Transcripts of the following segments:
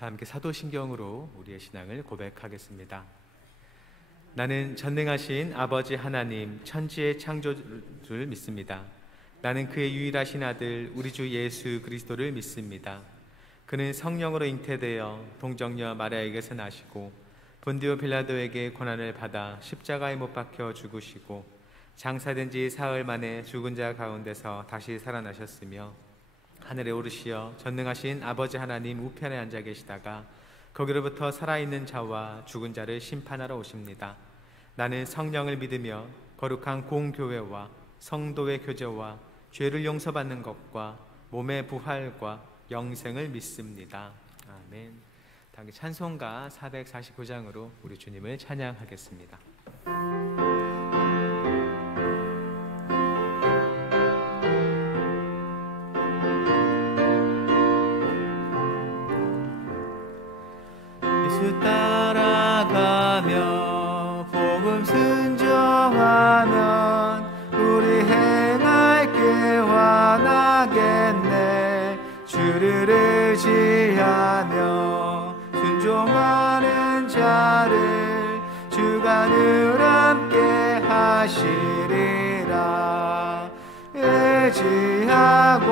다 함께 사도신경으로 우리의 신앙을 고백하겠습니다. 나는 전능하신 아버지 하나님 천지의 창조주를 믿습니다. 나는 그의 유일하신 아들 우리 주 예수 그리스도를 믿습니다. 그는 성령으로 잉태되어 동정녀 마리아에게서 나시고 본디오 빌라도에게 고난을 받아 십자가에 못 박혀 죽으시고 장사된 지 사흘 만에 죽은 자 가운데서 다시 살아나셨으며 하늘에 오르시어 전능하신 아버지 하나님 우편에 앉아 계시다가 거기로부터 살아있는 자와 죽은 자를 심판하러 오십니다. 나는 성령을 믿으며 거룩한 공교회와 성도의 교제와 죄를 용서받는 것과 몸의 부활과 영생을 믿습니다. 아멘. 다음에 찬송가 449장으로 우리 주님을 찬양하겠습니다. 예수 따라가며 복음 순종하면 우리 행할 길 환하겠네. 주를 의지하며 순종하는 자를 주가 늘 함께 하시리라. 의지하고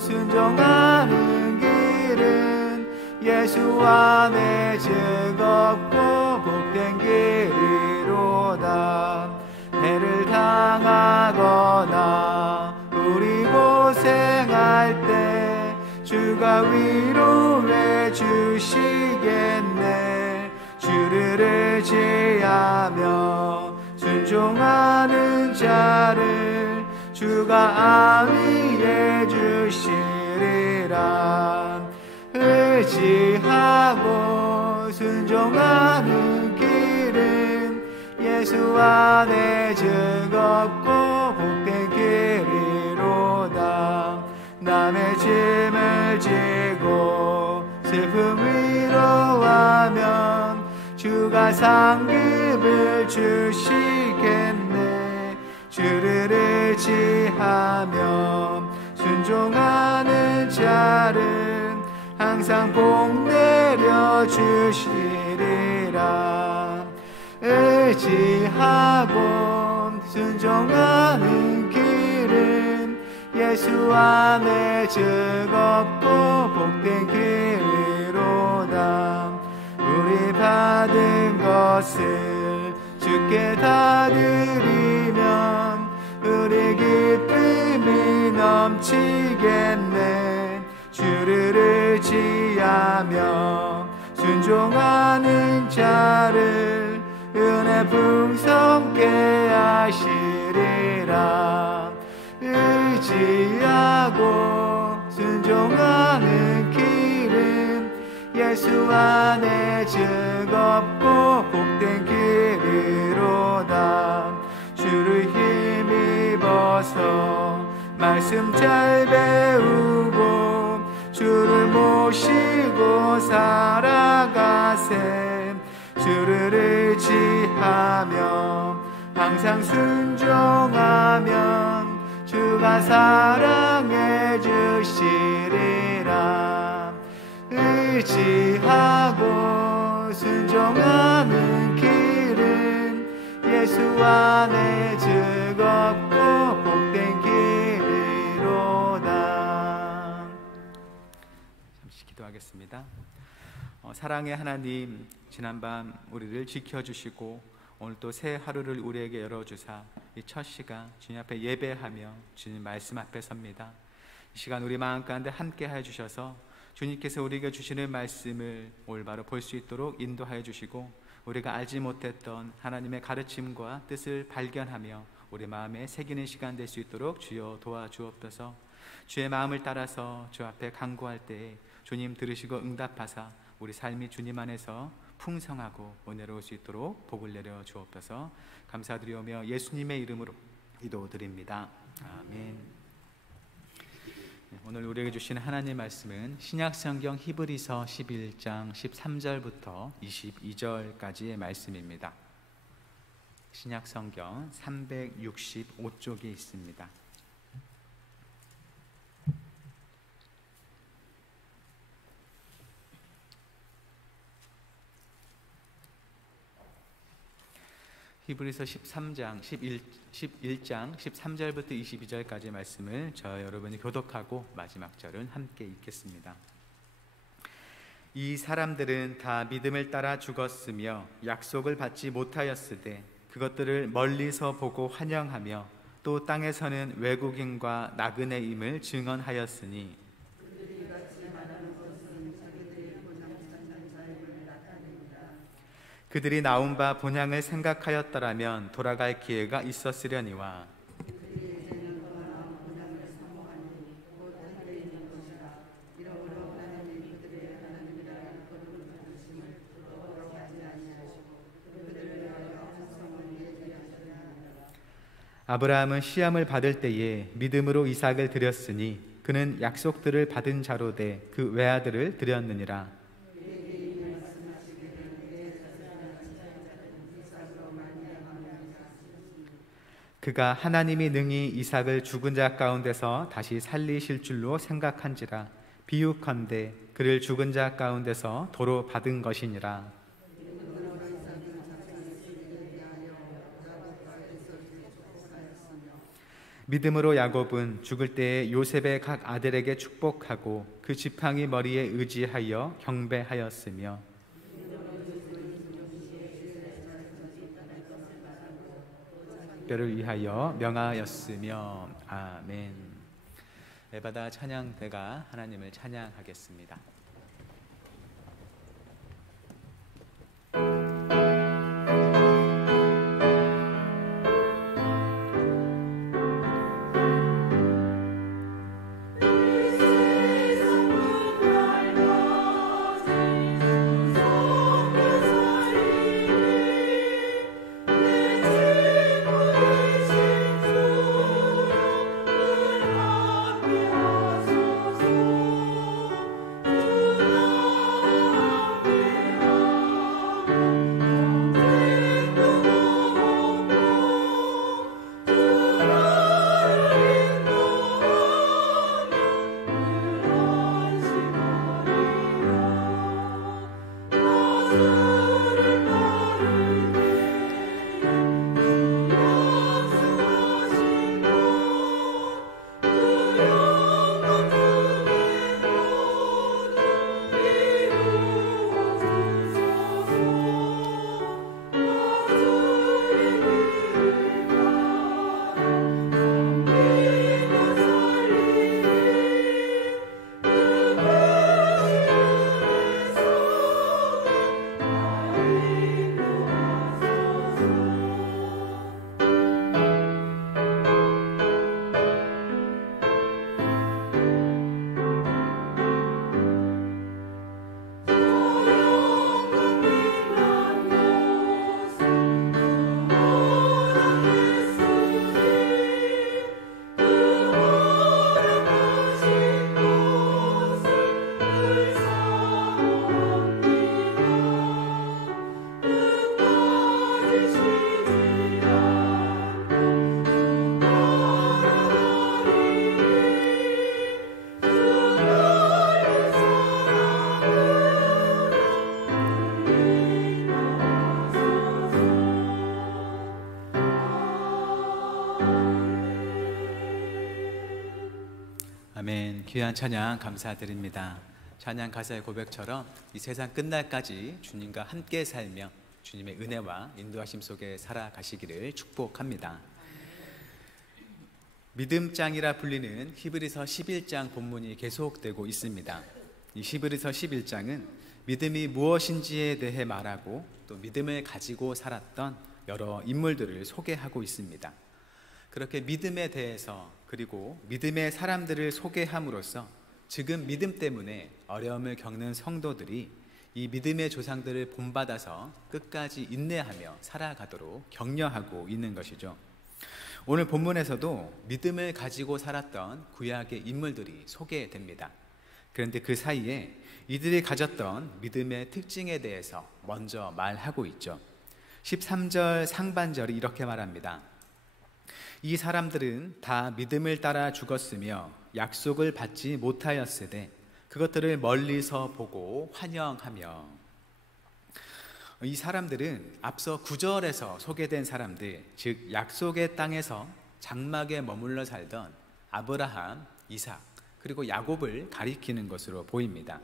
순종하는 길은 예수 안에 즐겁고 복된 길이로다. 해를 당하거나 우리 고생할 때 주가 위로해 주시겠네. 주를 의지하며 순종하는 자를 주가 안위해 주시리라. 의지하고 순종하는 길은 예수 안에 즐겁고 복된 길이로다. 남의 짐을 지고 슬픔 위로하면 주가 상급을 주시겠네. 주를 의지하며 순종하는 자를 항상 복 내려 주시리라. 의지하고 순종하는 길은 예수 안에 즐겁고 복된 길이로다. 우리 받은 것을 주께 다 드리면 우리 기쁨이 넘치겠네. 주를 의지하며 순종하는 자를 은혜 풍성케 하시리라. 의지하고 순종하는 길은 예수 안에 즐겁고 복된 길이로다. 주를 힘입어서 말씀 잘 배우고 주를 모시고 살아가세. 주를 의지하며 항상 순종하면 주가 사랑해 주시리라. 의지하고 순종하는 길은 예수 안에 즐겁고 복된 길이로다. 잠시 기도하겠습니다. 사랑의 하나님, 지난밤 우리를 지켜주시고 오늘 또 새 하루를 우리에게 열어주사 이 첫 시간 주님 앞에 예배하며 주님 말씀 앞에 섭니다. 이 시간 우리 마음 가운데 함께 해주셔서 주님께서 우리에게 주시는 말씀을 올바로 볼 수 있도록 인도하여 주시고 우리가 알지 못했던 하나님의 가르침과 뜻을 발견하며 우리 마음에 새기는 시간 될 수 있도록 주여 도와주옵소서. 주의 마음을 따라서 주 앞에 간구할 때에 주님 들으시고 응답하사 우리 삶이 주님 안에서 풍성하고 은혜로울 수 있도록 복을 내려 주옵소서. 감사드리오며 예수님의 이름으로 기도드립니다. 아멘. 오늘 우리에게 주신 하나님의 말씀은 신약성경 히브리서 11장 13절부터 22절까지의 말씀입니다. 신약성경 365쪽에 있습니다. 히브리서 11장 13절부터 22절까지 말씀을 저 여러분이 교독하고 마지막 절은 함께 읽겠습니다. 이 사람들은 다 믿음을 따라 죽었으며 약속을 받지 못하였으되 그것들을 멀리서 보고 환영하며 또 땅에서는 외국인과 나그네임을 증언하였으니 그들이 나온 바 본향을 생각하였더라면 돌아갈 기회가 있었으려니와 아브라함은 시험을 받을 때에 믿음으로 이삭을 드렸으니 그는 약속들을 받은 자로 돼 그 외아들을 드렸느니라. 그가 하나님이 능히 이삭을 죽은 자 가운데서 다시 살리실 줄로 생각한지라. 비유컨대 그를 죽은 자 가운데서 도로 받은 것이니라. 믿음으로 야곱은 죽을 때에 요셉의 각 아들에게 축복하고 그 지팡이 머리에 의지하여 경배하였으며 뼈를 위하여 명하였으며. 아멘. 에바다 찬양대가 하나님을 찬양하겠습니다. 아멘. 귀한 찬양 감사드립니다. 찬양 가사의 고백처럼 이 세상 끝날까지 주님과 함께 살며 주님의 은혜와 인도하심 속에 살아가시기를 축복합니다. 믿음장이라 불리는 히브리서 11장 본문이 계속되고 있습니다. 이 히브리서 11장은 믿음이 무엇인지에 대해 말하고 또 믿음을 가지고 살았던 여러 인물들을 소개하고 있습니다. 그렇게 믿음에 대해서 그리고 믿음의 사람들을 소개함으로써 지금 믿음 때문에 어려움을 겪는 성도들이 이 믿음의 조상들을 본받아서 끝까지 인내하며 살아가도록 격려하고 있는 것이죠. 오늘 본문에서도 믿음을 가지고 살았던 구약의 인물들이 소개됩니다. 그런데 그 사이에 이들이 가졌던 믿음의 특징에 대해서 먼저 말하고 있죠. 13절 상반절이 이렇게 말합니다. 이 사람들은 다 믿음을 따라 죽었으며 약속을 받지 못하였으되 그것들을 멀리서 보고 환영하며. 이 사람들은 앞서 9절에서 소개된 사람들, 즉 약속의 땅에서 장막에 머물러 살던 아브라함, 이삭, 그리고 야곱을 가리키는 것으로 보입니다.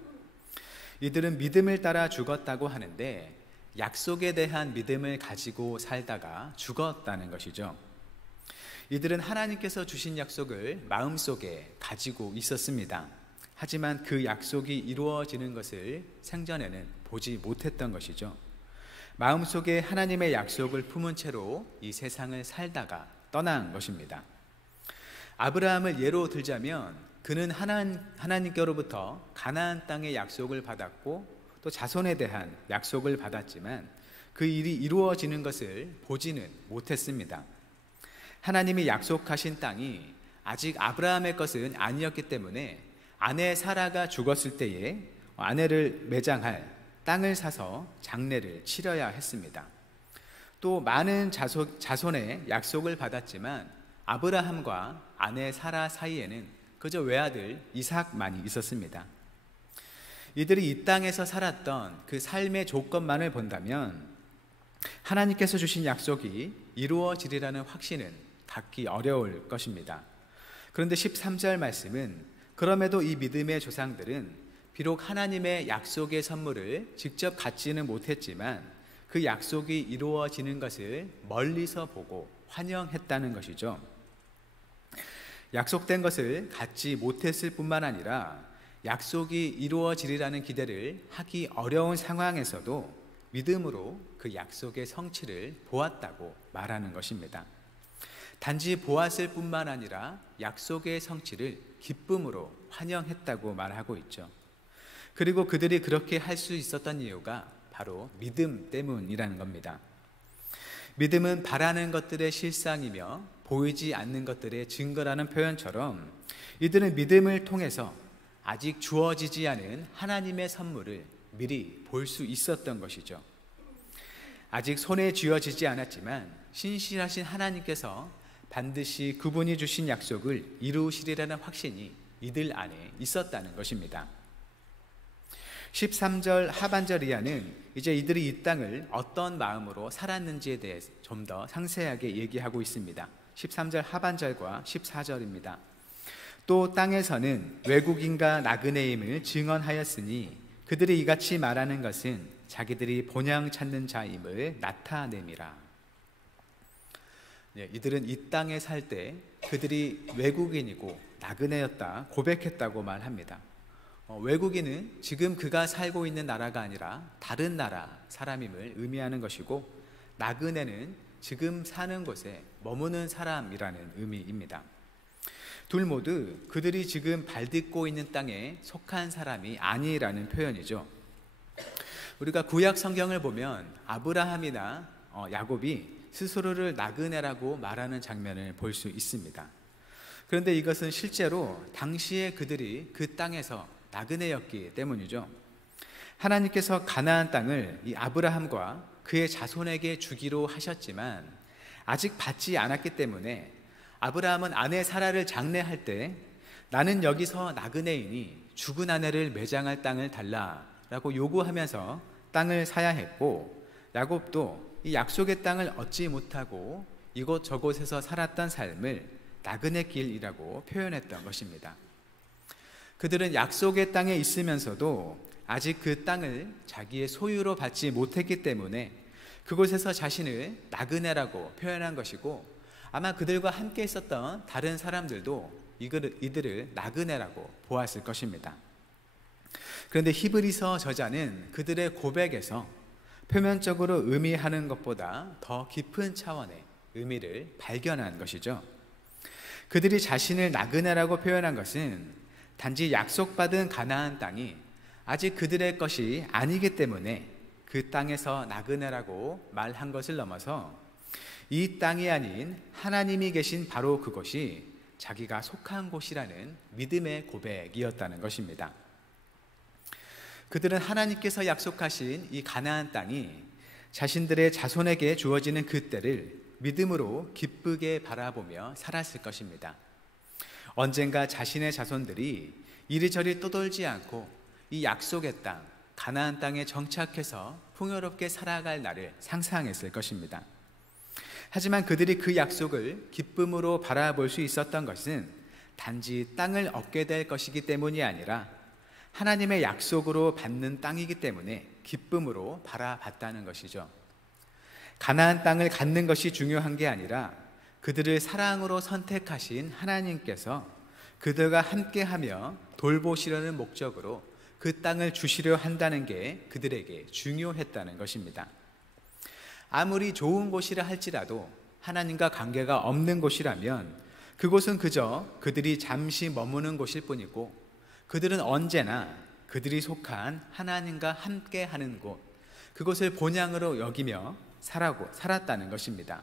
이들은 믿음을 따라 죽었다고 하는데 약속에 대한 믿음을 가지고 살다가 죽었다는 것이죠. 이들은 하나님께서 주신 약속을 마음속에 가지고 있었습니다. 하지만 그 약속이 이루어지는 것을 생전에는 보지 못했던 것이죠. 마음속에 하나님의 약속을 품은 채로 이 세상을 살다가 떠난 것입니다. 아브라함을 예로 들자면 그는 하나님께로부터 가나안 땅의 약속을 받았고 또 자손에 대한 약속을 받았지만 그 일이 이루어지는 것을 보지는 못했습니다. 하나님이 약속하신 땅이 아직 아브라함의 것은 아니었기 때문에 아내 사라가 죽었을 때에 아내를 매장할 땅을 사서 장례를 치러야 했습니다. 또 많은 자손의 약속을 받았지만 아브라함과 아내 사라 사이에는 그저 외아들 이삭만이 있었습니다. 이들이 이 땅에서 살았던 그 삶의 조건만을 본다면 하나님께서 주신 약속이 이루어지리라는 확신은 갖기 어려울 것입니다. 그런데 13절 말씀은 그럼에도 이 믿음의 조상들은 비록 하나님의 약속의 선물을 직접 갖지는 못했지만 그 약속이 이루어지는 것을 멀리서 보고 환영했다는 것이죠. 약속된 것을 갖지 못했을 뿐만 아니라 약속이 이루어지리라는 기대를 하기 어려운 상황에서도 믿음으로 그 약속의 성취를 보았다고 말하는 것입니다. 단지 보았을 뿐만 아니라 약속의 성취를 기쁨으로 환영했다고 말하고 있죠. 그리고 그들이 그렇게 할 수 있었던 이유가 바로 믿음 때문이라는 겁니다. 믿음은 바라는 것들의 실상이며 보이지 않는 것들의 증거라는 표현처럼 이들은 믿음을 통해서 아직 주어지지 않은 하나님의 선물을 미리 볼 수 있었던 것이죠. 아직 손에 쥐어지지 않았지만 신실하신 하나님께서 반드시 그분이 주신 약속을 이루시리라는 확신이 이들 안에 있었다는 것입니다. 13절 하반절 이하는 이제 이들이 이 땅을 어떤 마음으로 살았는지에 대해 좀 더 상세하게 얘기하고 있습니다. 13절 하반절과 14절입니다. 또 땅에서는 외국인과 나그네임을 증언하였으니 그들이 이같이 말하는 것은 자기들이 본향 찾는 자임을 나타냄이라. 이들은 이 땅에 살 때 그들이 외국인이고 나그네였다 고백했다고 말합니다. 외국인은 지금 그가 살고 있는 나라가 아니라 다른 나라 사람임을 의미하는 것이고 나그네는 지금 사는 곳에 머무는 사람이라는 의미입니다. 둘 모두 그들이 지금 발딛고 있는 땅에 속한 사람이 아니라는 표현이죠. 우리가 구약 성경을 보면 아브라함이나 야곱이 스스로를 나그네라고 말하는 장면을 볼 수 있습니다. 그런데 이것은 실제로 당시에 그들이 그 땅에서 나그네였기 때문이죠. 하나님께서 가나안 땅을 이 아브라함과 그의 자손에게 주기로 하셨지만 아직 받지 않았기 때문에 아브라함은 아내 사라를 장례할 때 나는 여기서 나그네이니 죽은 아내를 매장할 땅을 달라라고 요구하면서 땅을 사야 했고 야곱도 이 약속의 땅을 얻지 못하고 이곳저곳에서 살았던 삶을 나그네 길이라고 표현했던 것입니다. 그들은 약속의 땅에 있으면서도 아직 그 땅을 자기의 소유로 받지 못했기 때문에 그곳에서 자신을 나그네라고 표현한 것이고 아마 그들과 함께 있었던 다른 사람들도 이들을 나그네라고 보았을 것입니다. 그런데 히브리서 저자는 그들의 고백에서 표면적으로 의미하는 것보다 더 깊은 차원의 의미를 발견한 것이죠. 그들이 자신을 나그네라고 표현한 것은 단지 약속받은 가나안 땅이 아직 그들의 것이 아니기 때문에 그 땅에서 나그네라고 말한 것을 넘어서 이 땅이 아닌 하나님이 계신 바로 그곳이 자기가 속한 곳이라는 믿음의 고백이었다는 것입니다. 그들은 하나님께서 약속하신 이 가나안 땅이 자신들의 자손에게 주어지는 그 때를 믿음으로 기쁘게 바라보며 살았을 것입니다. 언젠가 자신의 자손들이 이리저리 떠돌지 않고 이 약속의 땅, 가나안 땅에 정착해서 풍요롭게 살아갈 날을 상상했을 것입니다. 하지만 그들이 그 약속을 기쁨으로 바라볼 수 있었던 것은 단지 땅을 얻게 될 것이기 때문이 아니라 하나님의 약속으로 받는 땅이기 때문에 기쁨으로 바라봤다는 것이죠. 가나안 땅을 갖는 것이 중요한 게 아니라 그들을 사랑으로 선택하신 하나님께서 그들과 함께하며 돌보시려는 목적으로 그 땅을 주시려 한다는 게 그들에게 중요했다는 것입니다. 아무리 좋은 곳이라 할지라도 하나님과 관계가 없는 곳이라면 그곳은 그저 그들이 잠시 머무는 곳일 뿐이고 그들은 언제나 그들이 속한 하나님과 함께하는 곳, 그곳을 본향으로 여기며 살았다는 것입니다.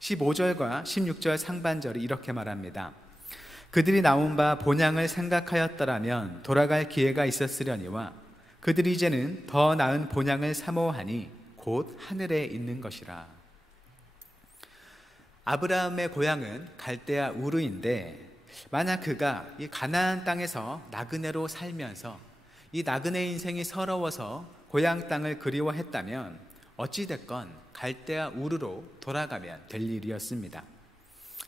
15절과 16절 상반절이 이렇게 말합니다. 그들이 나온 바 본향을 생각하였더라면 돌아갈 기회가 있었으려니와 그들이 이제는 더 나은 본향을 사모하니 곧 하늘에 있는 것이라. 아브라함의 고향은 갈대아 우르인데 만약 그가 이 가나안 땅에서 나그네로 살면서 이 나그네 인생이 서러워서 고향 땅을 그리워했다면 어찌됐건 갈대아 우르로 돌아가면 될 일이었습니다.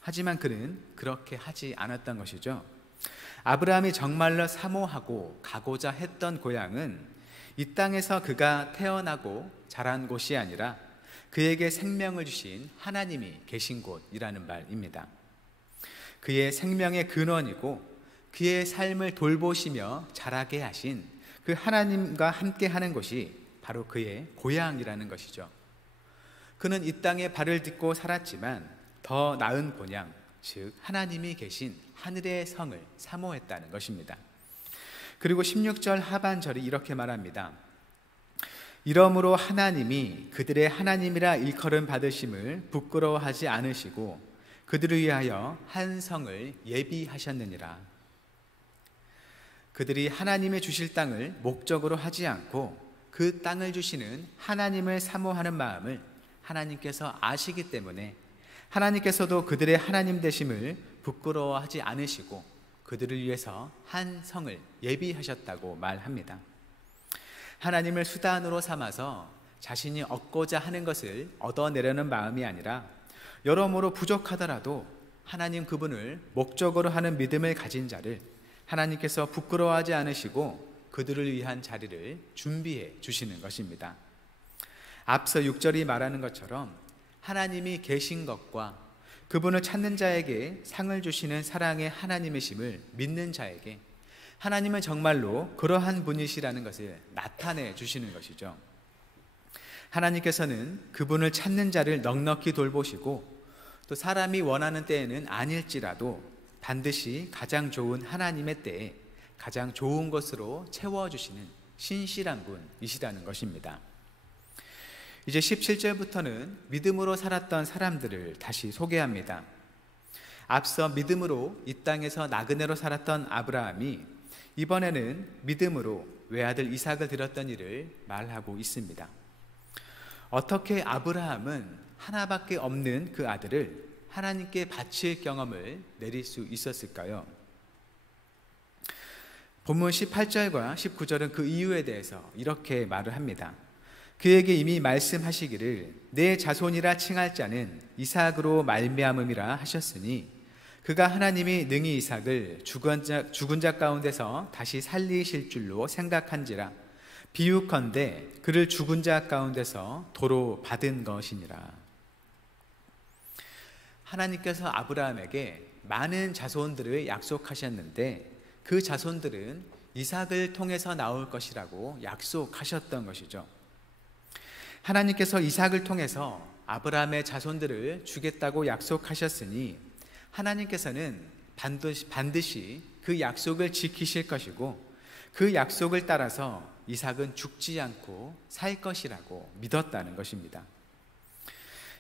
하지만 그는 그렇게 하지 않았던 것이죠. 아브라함이 정말로 사모하고 가고자 했던 고향은 이 땅에서 그가 태어나고 자란 곳이 아니라 그에게 생명을 주신 하나님이 계신 곳이라는 말입니다. 그의 생명의 근원이고 그의 삶을 돌보시며 자라게 하신 그 하나님과 함께하는 곳이 바로 그의 고향이라는 것이죠. 그는 이 땅에 발을 딛고 살았지만 더 나은 본향, 즉 하나님이 계신 하늘의 성을 사모했다는 것입니다. 그리고 16절 하반절이 이렇게 말합니다. 이러므로 하나님이 그들의 하나님이라 일컬음 받으심을 부끄러워하지 않으시고 그들을 위하여 한 성을 예비하셨느니라. 그들이 하나님이 주실 땅을 목적으로 하지 않고 그 땅을 주시는 하나님을 사모하는 마음을 하나님께서 아시기 때문에 하나님께서도 그들의 하나님 되심을 부끄러워하지 않으시고 그들을 위해서 한 성을 예비하셨다고 말합니다. 하나님을 수단으로 삼아서 자신이 얻고자 하는 것을 얻어내려는 마음이 아니라 여러모로 부족하더라도 하나님 그분을 목적으로 하는 믿음을 가진 자를 하나님께서 부끄러워하지 않으시고 그들을 위한 자리를 준비해 주시는 것입니다. 앞서 6절이 말하는 것처럼 하나님이 계신 것과 그분을 찾는 자에게 상을 주시는 사랑의 하나님이심을 믿는 자에게 하나님은 정말로 그러한 분이시라는 것을 나타내 주시는 것이죠. 하나님께서는 그분을 찾는 자를 넉넉히 돌보시고 또 사람이 원하는 때에는 아닐지라도 반드시 가장 좋은 하나님의 때에 가장 좋은 것으로 채워주시는 신실한 분이시라는 것입니다. 이제 17절부터는 믿음으로 살았던 사람들을 다시 소개합니다. 앞서 믿음으로 이 땅에서 나그네로 살았던 아브라함이 이번에는 믿음으로 외아들 이삭을 드렸던 일을 말하고 있습니다. 어떻게 아브라함은 하나밖에 없는 그 아들을 하나님께 바칠 경험을 내릴 수 있었을까요? 본문 18절과 19절은 그 이유에 대해서 이렇게 말을 합니다. 그에게 이미 말씀하시기를 내 자손이라 칭할 자는 이삭으로 말미암음이라 하셨으니 그가 하나님이 능히 이삭을 죽은 자 가운데서 다시 살리실 줄로 생각한지라 비유컨대 그를 죽은 자 가운데서 도로 받은 것이니라. 하나님께서 아브라함에게 많은 자손들을 약속하셨는데 그 자손들은 이삭을 통해서 나올 것이라고 약속하셨던 것이죠. 하나님께서 이삭을 통해서 아브라함의 자손들을 주겠다고 약속하셨으니 하나님께서는 반드시 그 약속을 지키실 것이고 그 약속을 따라서 이삭은 죽지 않고 살 것이라고 믿었다는 것입니다.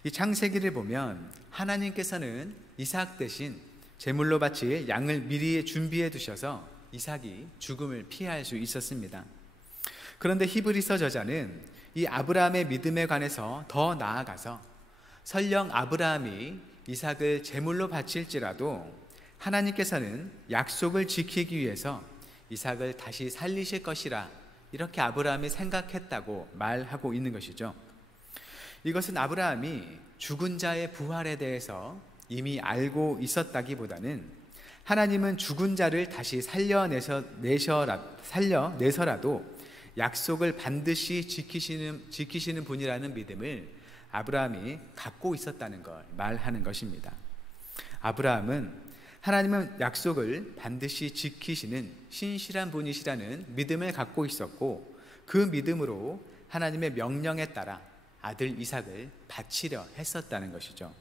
이 창세기를 보면 하나님께서는 이삭 대신 제물로 바칠 양을 미리 준비해 두셔서 이삭이 죽음을 피할 수 있었습니다. 그런데 히브리서 저자는 이 아브라함의 믿음에 관해서 더 나아가서 설령 아브라함이 이삭을 제물로 바칠지라도 하나님께서는 약속을 지키기 위해서 이삭을 다시 살리실 것이라 이렇게 아브라함이 생각했다고 말하고 있는 것이죠. 이것은 아브라함이 죽은 자의 부활에 대해서 이미 알고 있었다기보다는 하나님은 죽은 자를 다시 살려내서라도 약속을 반드시 지키시는 분이라는 믿음을 아브라함이 갖고 있었다는 걸 말하는 것입니다. 아브라함은 하나님은 약속을 반드시 지키시는 신실한 분이시라는 믿음을 갖고 있었고, 그 믿음으로 하나님의 명령에 따라 아들 이삭을 바치려 했었다는 것이죠.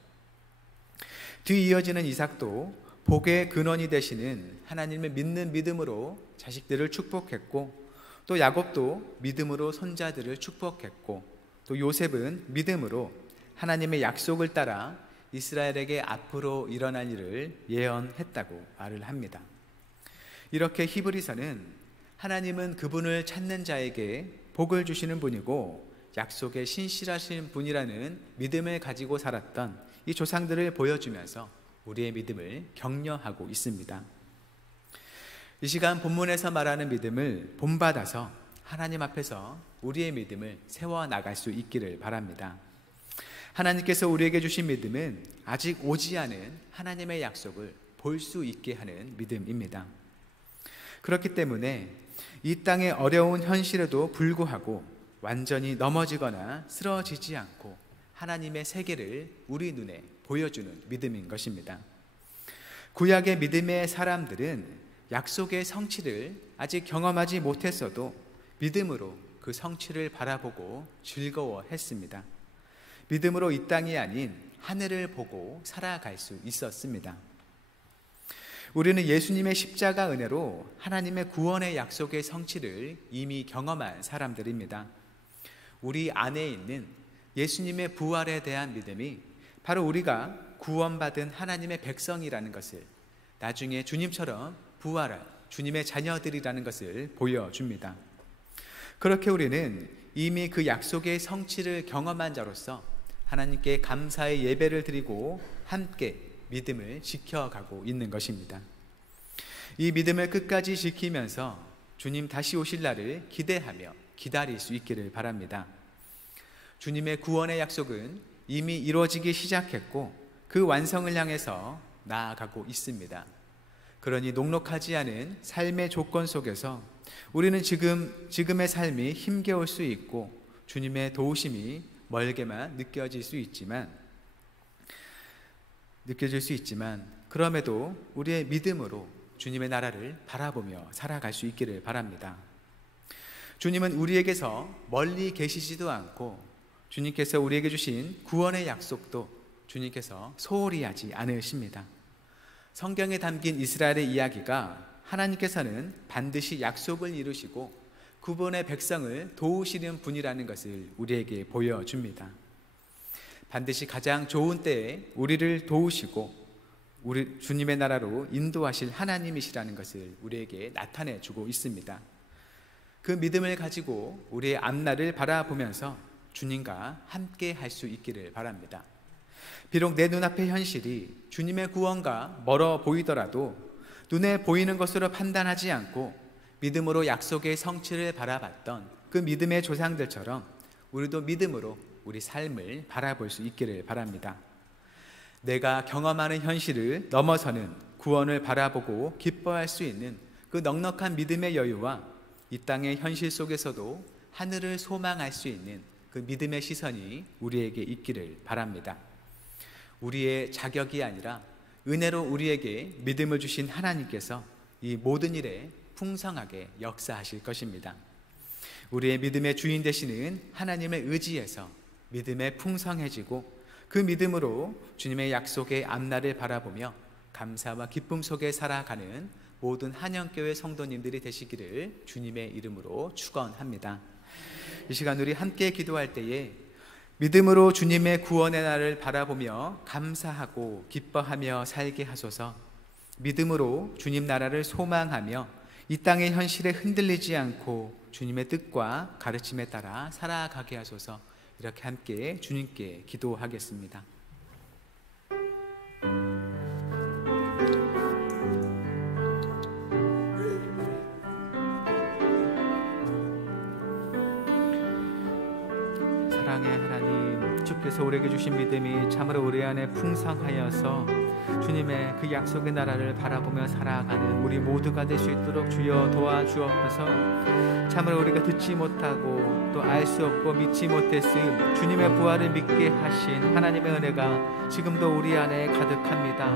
뒤이어지는 이삭도 복의 근원이 되시는 하나님을 믿는 믿음으로 자식들을 축복했고, 또 야곱도 믿음으로 손자들을 축복했고, 또 요셉은 믿음으로 하나님의 약속을 따라 이스라엘에게 앞으로 일어날 일을 예언했다고 말을 합니다. 이렇게 히브리서는 하나님은 그분을 찾는 자에게 복을 주시는 분이고 약속에 신실하신 분이라는 믿음을 가지고 살았던 이 조상들을 보여주면서 우리의 믿음을 격려하고 있습니다. 이 시간 본문에서 말하는 믿음을 본받아서 하나님 앞에서 우리의 믿음을 세워나갈 수 있기를 바랍니다. 하나님께서 우리에게 주신 믿음은 아직 오지 않은 하나님의 약속을 볼 수 있게 하는 믿음입니다. 그렇기 때문에 이 땅의 어려운 현실에도 불구하고 완전히 넘어지거나 쓰러지지 않고 하나님의 세계를 우리 눈에 보여주는 믿음인 것입니다. 구약의 믿음의 사람들은 약속의 성취를 아직 경험하지 못했어도 믿음으로 그 성취를 바라보고 즐거워했습니다. 믿음으로 이 땅이 아닌 하늘을 보고 살아갈 수 있었습니다. 우리는 예수님의 십자가 은혜로 하나님의 구원의 약속의 성취를 이미 경험한 사람들입니다. 우리 안에 있는 예수님의 부활에 대한 믿음이 바로 우리가 구원받은 하나님의 백성이라는 것을, 나중에 주님처럼 부활할 주님의 자녀들이라는 것을 보여줍니다. 그렇게 우리는 이미 그 약속의 성취를 경험한 자로서 하나님께 감사의 예배를 드리고 함께 믿음을 지켜가고 있는 것입니다. 이 믿음을 끝까지 지키면서 주님 다시 오실 날을 기대하며 기다릴 수 있기를 바랍니다. 주님의 구원의 약속은 이미 이루어지기 시작했고 그 완성을 향해서 나아가고 있습니다. 그러니 녹록하지 않은 삶의 조건 속에서 우리는 지금의 삶이 힘겨울 수 있고 주님의 도우심이 멀게만 느껴질 수 있지만 그럼에도 우리의 믿음으로 주님의 나라를 바라보며 살아갈 수 있기를 바랍니다. 주님은 우리에게서 멀리 계시지도 않고 주님께서 우리에게 주신 구원의 약속도 주님께서 소홀히 하지 않으십니다. 성경에 담긴 이스라엘의 이야기가 하나님께서는 반드시 약속을 이루시고 그분의 백성을 도우시는 분이라는 것을 우리에게 보여줍니다. 반드시 가장 좋은 때에 우리를 도우시고 우리 주님의 나라로 인도하실 하나님이시라는 것을 우리에게 나타내주고 있습니다. 그 믿음을 가지고 우리의 앞날을 바라보면서 주님과 함께 할 수 있기를 바랍니다. 비록 내 눈앞의 현실이 주님의 구원과 멀어 보이더라도 눈에 보이는 것으로 판단하지 않고 믿음으로 약속의 성취를 바라봤던 그 믿음의 조상들처럼 우리도 믿음으로 우리 삶을 바라볼 수 있기를 바랍니다. 내가 경험하는 현실을 넘어서는 구원을 바라보고 기뻐할 수 있는 그 넉넉한 믿음의 여유와 이 땅의 현실 속에서도 하늘을 소망할 수 있는 그 믿음의 시선이 우리에게 있기를 바랍니다. 우리의 자격이 아니라 은혜로 우리에게 믿음을 주신 하나님께서 이 모든 일에 풍성하게 역사하실 것입니다. 우리의 믿음의 주인 되시는 하나님의 의지에서 믿음에 풍성해지고 그 믿음으로 주님의 약속의 앞날을 바라보며 감사와 기쁨 속에 살아가는 모든 한영교회 성도님들이 되시기를 주님의 이름으로 축원합니다. 이 시간 우리 함께 기도할 때에 믿음으로 주님의 구원의 날을 바라보며 감사하고 기뻐하며 살게 하소서. 믿음으로 주님 나라를 소망하며 이 땅의 현실에 흔들리지 않고 주님의 뜻과 가르침에 따라 살아가게 하소서. 이렇게 함께 주님께 기도하겠습니다. 주님께서 우리에게 주신 믿음이 참으로 우리 안에 풍성하여서 주님의 그 약속의 나라를 바라보며 살아가는 우리 모두가 될 수 있도록 주여 도와주옵소서. 참으로 우리가 듣지 못하고 또 알 수 없고 믿지 못했음 주님의 부활을 믿게 하신 하나님의 은혜가 지금도 우리 안에 가득합니다.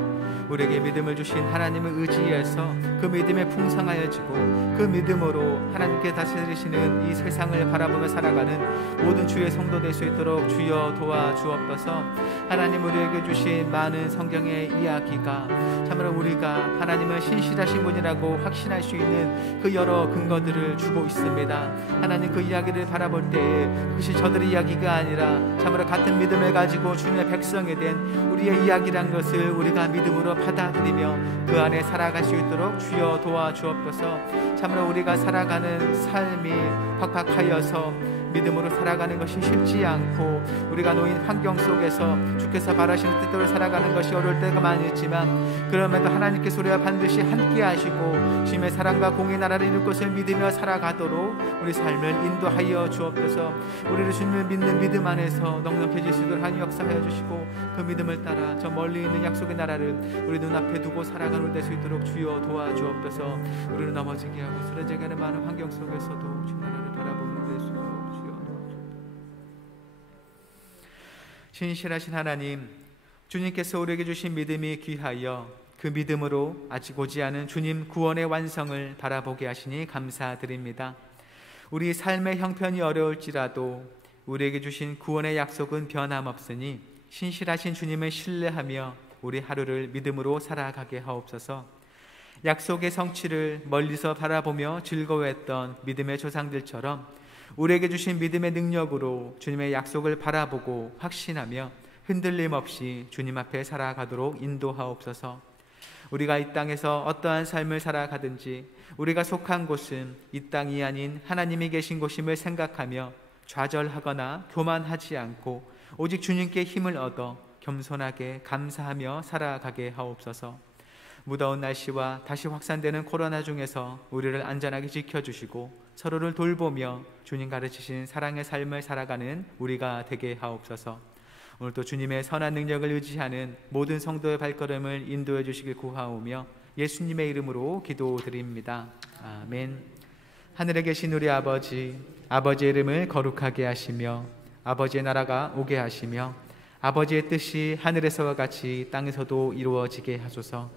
우리에게 믿음을 주신 하나님을 의지해서 그 믿음에 풍성하여지고 그 믿음으로 하나님께 다스리시는 이 세상을 바라보며 살아가는 모든 주의 성도 될 수 있도록 주여 도와주옵소서. 하나님 우리에게 주신 많은 성경의 이야기가 참으로 우리가 하나님은 신실하신 분이라고 확신할 수 있는 그 여러 근거들을 주고 있습니다. 하나님 그 이야기를 바라볼 때에 그것이 저들의 이야기가 아니라 참으로 같은 믿음을 가지고 주님의 백성이 된 우리의 이야기란 것을 우리가 믿음으로 받아들이며 그 안에 살아갈 수 있도록 주여 도와주옵소서. 참으로 우리가 살아가는 삶이 팍팍하여서 믿음으로 살아가는 것이 쉽지 않고 우리가 놓인 환경 속에서 주께서 바라시는 뜻대로 살아가는 것이 어려울 때가 많이 있지만 그럼에도 하나님께서 우리와 반드시 함께 하시고 주님의 사랑과 공의 나라를 이룰 것을 믿으며 살아가도록 우리 삶을 인도하여 주옵소서. 우리를 주님을 믿는 믿음 안에서 넉넉해질 수 있도록 하나님 역사하여 주시고 그 믿음을 따라 저 멀리 있는 약속의 나라를 우리 눈앞에 두고 살아가는 우리 될 수 있도록 주여 도와주옵소서. 우리를 넘어지게 하고 쓰러지게 하는 많은 환경 속에서도 주 나라를 바라보는 될 수 있도록 신실하신 하나님, 주님께서 우리에게 주신 믿음이 귀하여 그 믿음으로 아직 오지 않은 주님 구원의 완성을 바라보게 하시니 감사드립니다. 우리 삶의 형편이 어려울지라도 우리에게 주신 구원의 약속은 변함없으니 신실하신 주님을 신뢰하며 우리 하루를 믿음으로 살아가게 하옵소서. 약속의 성취를 멀리서 바라보며 즐거워했던 믿음의 조상들처럼 우리에게 주신 믿음의 능력으로 주님의 약속을 바라보고 확신하며 흔들림 없이 주님 앞에 살아가도록 인도하옵소서. 우리가 이 땅에서 어떠한 삶을 살아가든지 우리가 속한 곳은 이 땅이 아닌 하나님이 계신 곳임을 생각하며 좌절하거나 교만하지 않고 오직 주님께 힘을 얻어 겸손하게 감사하며 살아가게 하옵소서. 무더운 날씨와 다시 확산되는 코로나 중에서 우리를 안전하게 지켜주시고 서로를 돌보며 주님 가르치신 사랑의 삶을 살아가는 우리가 되게 하옵소서. 오늘도 주님의 선한 능력을 의지하는 모든 성도의 발걸음을 인도해 주시길 구하오며 예수님의 이름으로 기도드립니다. 아멘. 하늘에 계신 우리 아버지, 아버지의 이름을 거룩하게 하시며 아버지의 나라가 오게 하시며 아버지의 뜻이 하늘에서와 같이 땅에서도 이루어지게 하소서.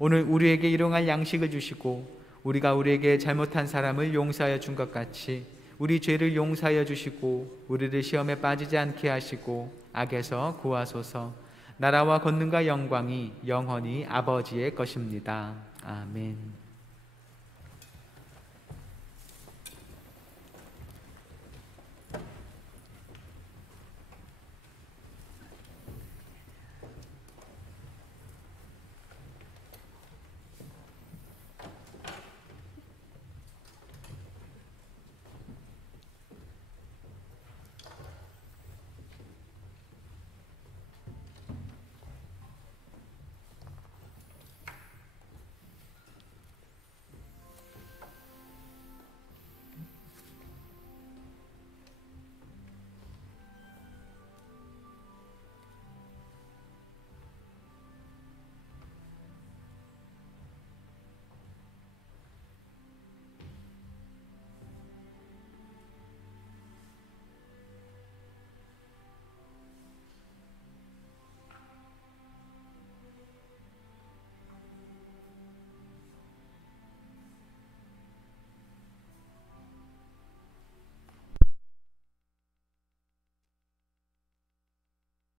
오늘 우리에게 일용할 양식을 주시고 우리가 우리에게 잘못한 사람을 용서하여 준 것 같이 우리 죄를 용서하여 주시고 우리를 시험에 빠지지 않게 하시고 악에서 구하소서. 나라와 권능과 영광이 영원히 아버지의 것입니다. 아멘.